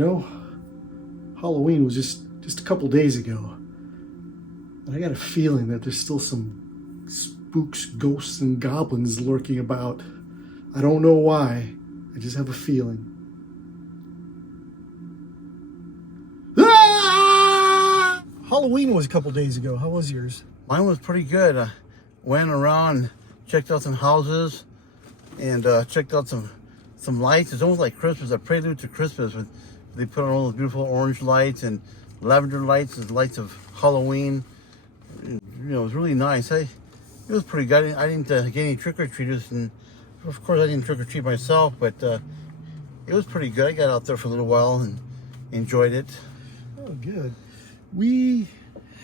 know, Halloween was just a couple days ago. And I got a feeling that there's still some spooks, ghosts, and goblins lurking about. I don't know why. I just have a feeling. Ah! Halloween was a couple days ago. How was yours? Mine was pretty good. I went around, checked out some houses, and checked out some lights. It's almost like Christmas, a prelude to Christmas. They put on all those beautiful orange lights and lavender lights, the lights of Halloween. You know, it was really nice. It was pretty good. I didn't get any trick-or-treaters, and of course I didn't trick-or-treat myself, but it was pretty good. I got out there for a little while and enjoyed it. Oh, good. We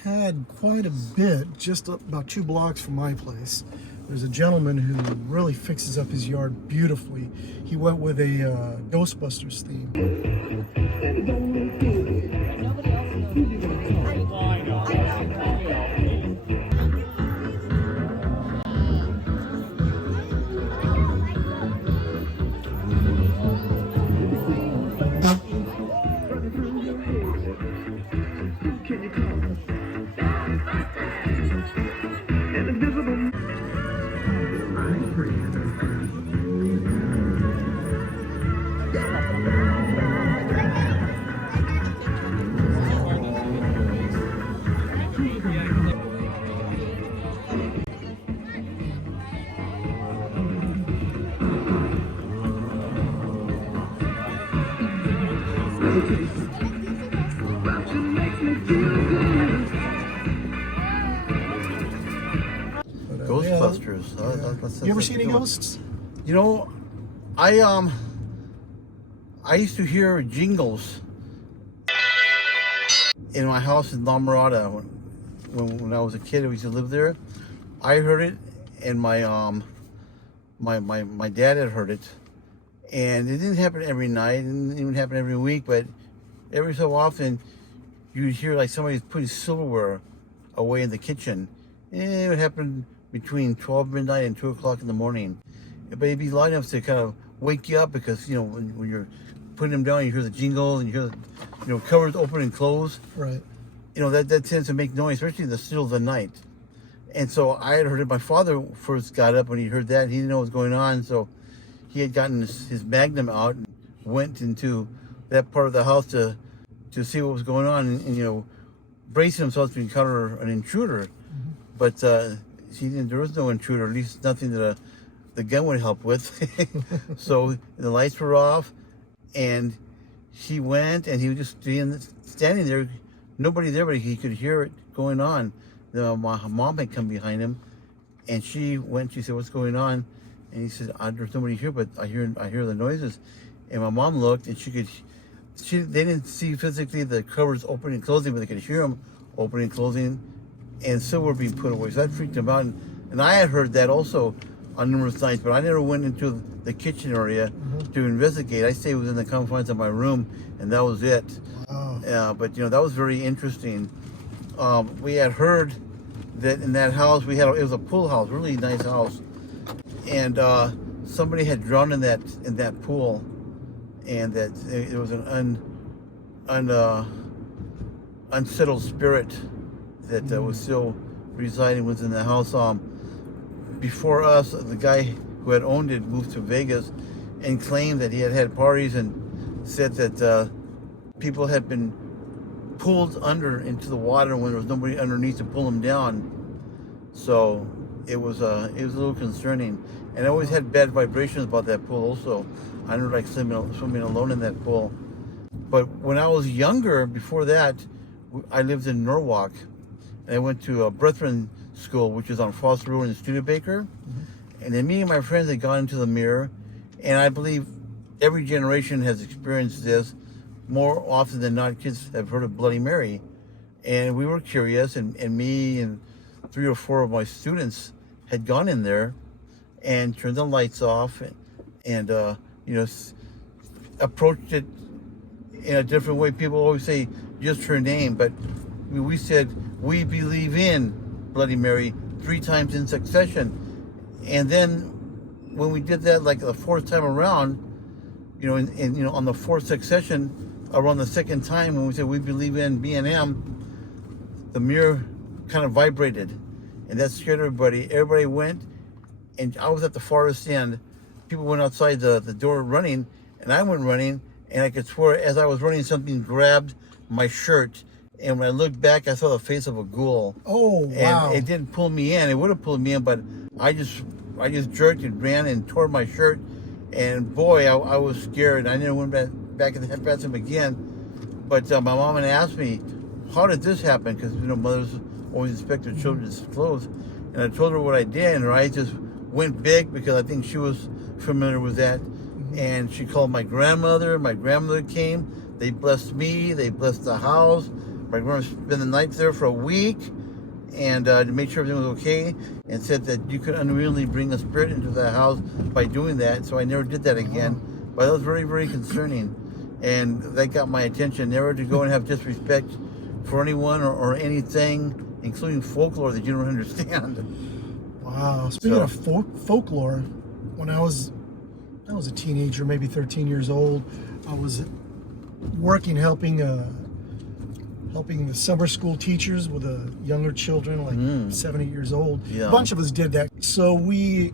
had quite a bit just about 2 blocks from my place. There's a gentleman who really fixes up his yard beautifully. He went with a Ghostbusters theme. Ghostbusters. You ever see any ghosts? You know, I used to hear jingles in my house in La Mirada when I was a kid. I used to live there. I heard it, and my dad had heard it, and it didn't happen every night. It didn't even happen every week, but every so often you'd hear like somebody putting silverware away in the kitchen, and it would happen between 12 midnight and 2 o'clock in the morning. But it'd be loud enough to kind of wake you up, because, you know, when you're putting them down, you hear the jingle, and you hear the, you know, covers open and close. Right. You know, that tends to make noise, especially in the still of the night. And so I had heard it. My father first got up when he heard that. He didn't know what was going on, so he had gotten his Magnum out and went into that part of the house to see what was going on, and you know, bracing himself to encounter an intruder. Mm-hmm. But there was no intruder, at least nothing that the gun would help with. So the lights were off, and he went, and he was just standing there, nobody there, but he could hear it going on. My mom had come behind him, and she said, "What's going on?" And he said, "There's nobody here, but I hear the noises." And my mom looked, and they didn't see physically the covers opening and closing, but they could hear them opening and closing, and silver being put away. So that freaked him out. And I had heard that also on numerous nights, but I never went into the kitchen area to investigate. I stayed within the confines of my room, and that was it. Wow. But you know, that was very interesting. We had heard that in that house it was a pool house, really nice house, and somebody had drowned in that pool, and that it was an unsettled spirit that was still residing within the house. Before us, the guy who had owned it moved to Vegas and claimed that he had parties, and said that people had been pulled under into the water when there was nobody underneath to pull them down. So it was a little concerning, and I always had bad vibrations about that pool also. I never liked swimming alone in that pool. But when I was younger, before that, I lived in Norwalk, and I went to a Brethren school, which is on Foster Road in Studebaker. Mm-hmm. And then me and my friends had gone into the mirror, and I believe every generation has experienced this. More often than not, kids have heard of Bloody Mary. And we were curious, and me and 3 or 4 of my students had gone in there and turned the lights off, and you know, approached it in a different way. People always say just her name, but we said we believe in Bloody Mary 3 times in succession. And then when we did that, like the 4th time around, you know, and you know, on the 4th succession, around the second time when we said we believe in B&M, the mirror kind of vibrated, and that scared everybody. Everybody went, and I was at the farthest end. People went outside the door running, and I went running, and I could swear as I was running, something grabbed my shirt, and when I looked back, I saw the face of a ghoul. Oh, wow. And it didn't pull me in. It would have pulled me in, but I just jerked and ran and tore my shirt, and boy, I was scared. I never went back in the bathroom again. But my mom had asked me, how did this happen? Because, mothers always inspect their children's clothes. And I told her what I did, and her eyes just went big because I think she was familiar with that. And she called my grandmother. My grandmother came. They blessed me. They blessed the house. My grandmother spent the night there for a week and to make sure everything was okay, and said that you could unwillingly bring a spirit into the house by doing that. So I never did that again. But that was very, very concerning. And that got my attention, never to go and have disrespect for anyone or anything, including folklore that you don't understand. Wow. Speaking of folklore, when I was a teenager, maybe 13 years old, I was working, helping the summer school teachers with younger children, like 7, 8 years old. Yeah. A bunch of us did that. So we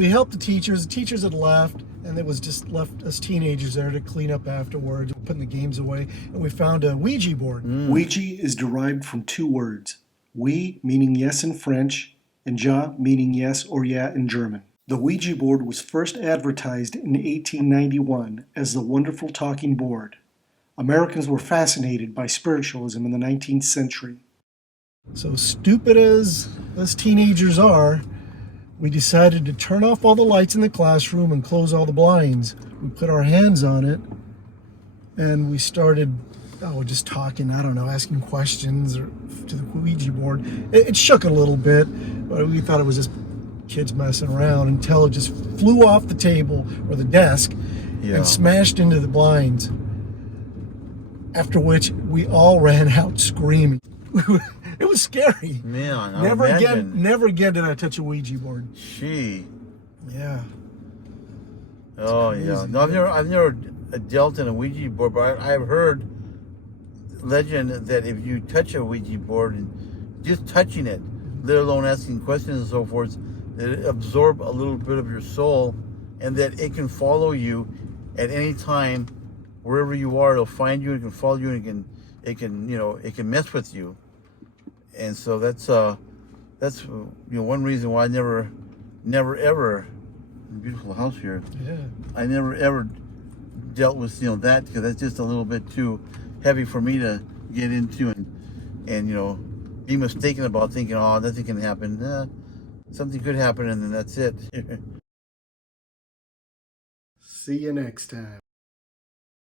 helped the teachers. The teachers had left, and it was just left us teenagers there to clean up afterwards, putting the games away. And we found a Ouija board. Ouija is derived from 2 words. Oui, meaning yes in French, and ja, meaning yes or yeah in German. The Ouija board was first advertised in 1891 as the wonderful talking board. Americans were fascinated by spiritualism in the 19th century. So stupid as us teenagers are, we decided to turn off all the lights in the classroom and close all the blinds. We put our hands on it, and we started just talking, asking questions to the Ouija board. It shook a little bit, but we thought it was just kids messing around until it just flew off the table or the desk and smashed into the blinds. After which we all ran out screaming. It was scary. Man, never again did I touch a Ouija board. Yeah. Oh yeah. No, I've never dealt in a Ouija board, but I've heard legend that if you touch a Ouija board and just touching it, let alone asking questions and so forth, that it absorb a little bit of your soul, and that it can follow you at any time. Wherever you are, it'll find you. It can follow you, and it can mess with you. And so that's one reason why I never ever, beautiful house here. Yeah. I never ever dealt with that, because that's just a little bit too heavy for me to get into and be mistaken about, thinking, oh, nothing can happen. Something could happen, and then that's it. See you next time.